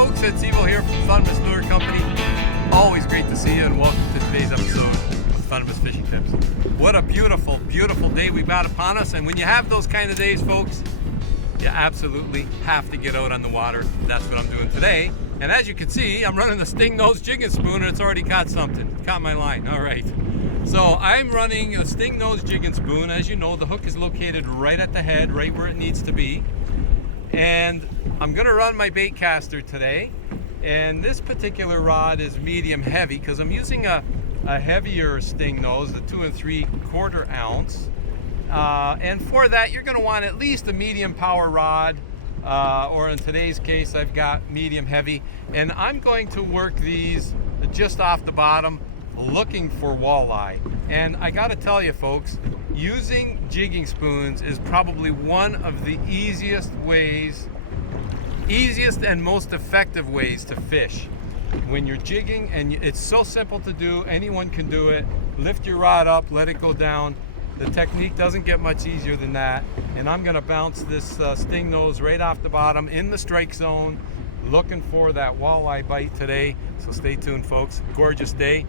folks, it's Evil here from Thundermist Lure Company. Always great to see you and welcome to today's episode of Thundermist Fishing Tips. What a beautiful, beautiful day we've got upon us, and when you have those kind of days, folks, you absolutely have to get out on the water. That's what I'm doing today. And as you can see, I'm running the Stingnose jigging spoon and it's already caught something. Caught my line, all right. So I'm running a Stingnose jigging spoon. As you know, the hook is located right at the head, right where it needs to be. And I'm gonna run my bait caster today. And this particular rod is medium heavy because I'm using a heavier Stingnose, the 2 3/4 ounce. And for that, you're gonna want at least a medium power rod, or in today's case, I've got medium heavy. And I'm going to work these just off the bottom, looking for walleye. And I gotta tell you folks, using jigging spoons is probably one of the easiest and most effective ways to fish when you're jigging, and it's so simple to do. Anyone can do it. Lift your rod up, let it go down. The technique doesn't get much easier than that. And I'm gonna bounce this Stingnose right off the bottom in the strike zone, looking for that walleye bite today. So stay tuned, folks. Gorgeous day.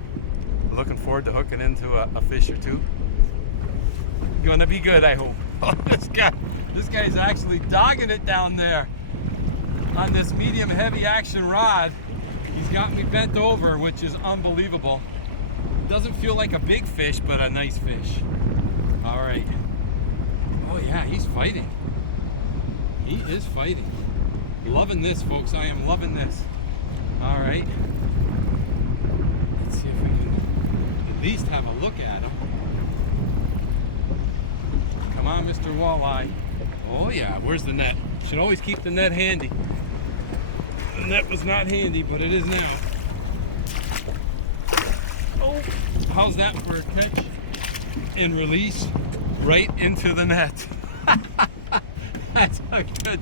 Looking forward to hooking into a fish or two. Gonna be good, I hope. Oh, this guy's actually dogging it down there on this medium heavy action rod. He's got me bent over, which is unbelievable. Doesn't feel like a big fish, but a nice fish. All right. Oh yeah, he's fighting. He is fighting. Loving this, folks. I am loving this. All right. Let's see if we can at least have a look at him. Come on, Mr. Walleye. Oh yeah, where's the net? Should always keep the net handy. The net was not handy, but it is now. Oh, how's that for a catch and release right into the net? That's a good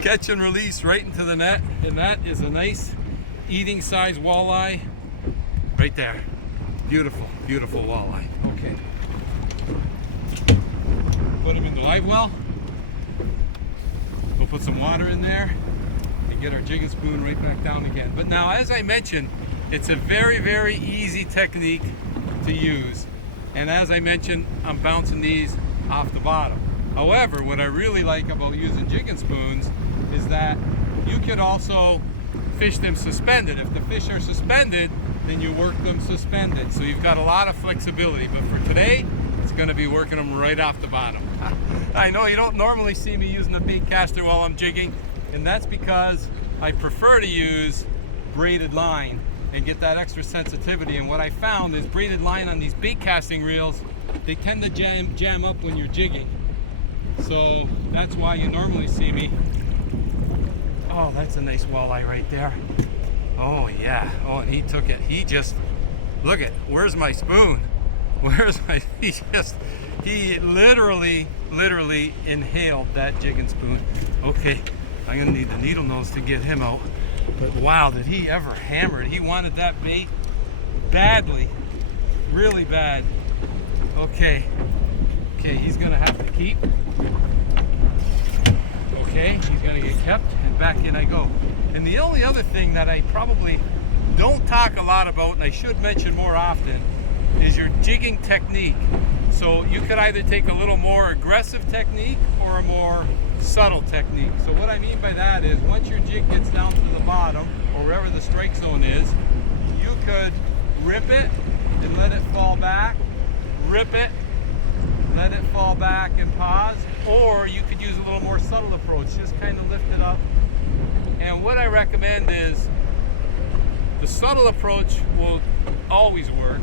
catch and release right into the net, and that is a nice eating size walleye right there. Beautiful, beautiful walleye. Okay. Put him in the live well. We'll put some water in there and get our jigging spoon right back down again. But now, as I mentioned, it's a very, very easy technique to use. And as I mentioned, I'm bouncing these off the bottom. However, what I really like about using jigging spoons is that you could also fish them suspended. If the fish are suspended, then you work them suspended. So you've got a lot of flexibility. But for today, it's going to be working them right off the bottom. I know you don't normally see me using a bait caster while I'm jigging, and that's because I prefer to use braided line and get that extra sensitivity. And what I found is braided line on these bait casting reels, they tend to jam up when you're jigging. So that's why you normally see me. Oh, that's a nice walleye right there. Oh yeah. Oh, and he took it. He just, look at, where's my spoon? Where's my, he literally inhaled that jigging spoon. Okay, I'm gonna need the needle nose to get him out. But wow, did he ever hammer it. He wanted that bait badly, really bad. Okay, he's gonna have to keep. Okay, he's gonna get kept, and back in I go. And the only other thing that I probably don't talk a lot about, and I should mention more often, is your jigging technique. So you could either take a little more aggressive technique or a more subtle technique. So what I mean by that is, once your jig gets down to the bottom, or wherever the strike zone is, you could rip it and let it fall back, rip it, let it fall back and pause, or you could use a little more subtle approach, just kind of lift it up. And what I recommend is, the subtle approach will always work.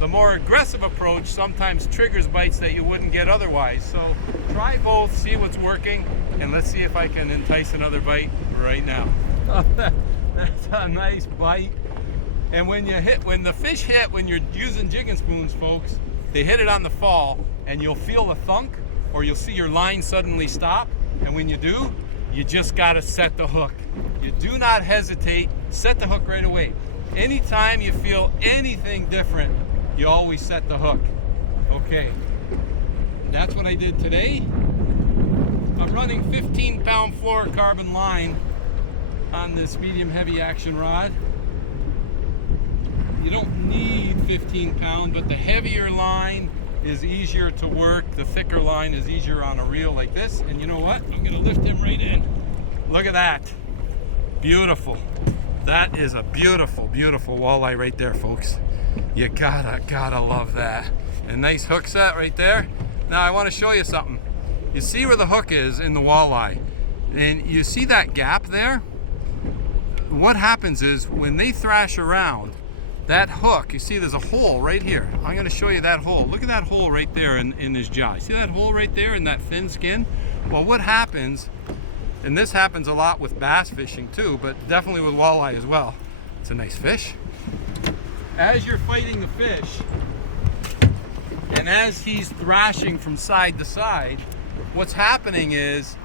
The more aggressive approach sometimes triggers bites that you wouldn't get otherwise. So try both, see what's working, and let's see if I can entice another bite right now. That's a nice bite. And when the fish hit, when you're using jigging spoons, folks, they hit it on the fall, and you'll feel a thunk, or you'll see your line suddenly stop. And when you do, you just gotta set the hook. You do not hesitate, set the hook right away. Anytime you feel anything different, you always set the hook. Okay, that's what I did today. I'm running 15-pound fluorocarbon line on this medium heavy action rod. You don't need 15 pound, but the heavier line is easier to work. The thicker line is easier on a reel like this. And you know what? I'm gonna lift him right in. Look at that. Beautiful. That is a beautiful, beautiful walleye right there, folks. You gotta love that. A nice hook set right there. Now I want to show you something. You see where the hook is in the walleye, and you see that gap there? What happens is when they thrash around, that hook, you see there's a hole right here. I'm going to show you that hole. Look at that hole right there in his jaw. See that hole right there in that thin skin? Well, what happens, and this happens a lot with bass fishing too, but definitely with walleye as well. It's a nice fish. As you're fighting the fish, and as he's thrashing from side to side, what's happening is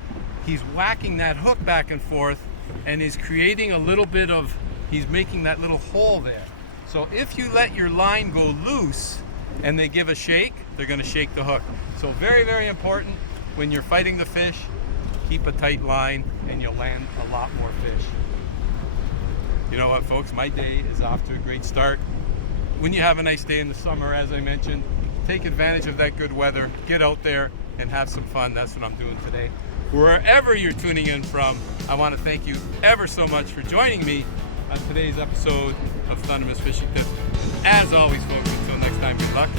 he's whacking that hook back and forth, and he's creating a little bit of, he's making that little hole there. So if you let your line go loose and they give a shake, they're going to shake the hook. So very, very important when you're fighting the fish, keep a tight line and you'll land a lot more fish. You know what, folks, my day is off to a great start. When you have a nice day in the summer, as I mentioned, take advantage of that good weather, get out there and have some fun. That's what I'm doing today. Wherever you're tuning in from, I want to thank you ever so much for joining me on today's episode of Thundermist Fishing Tips. As always, folks, until next time, good luck.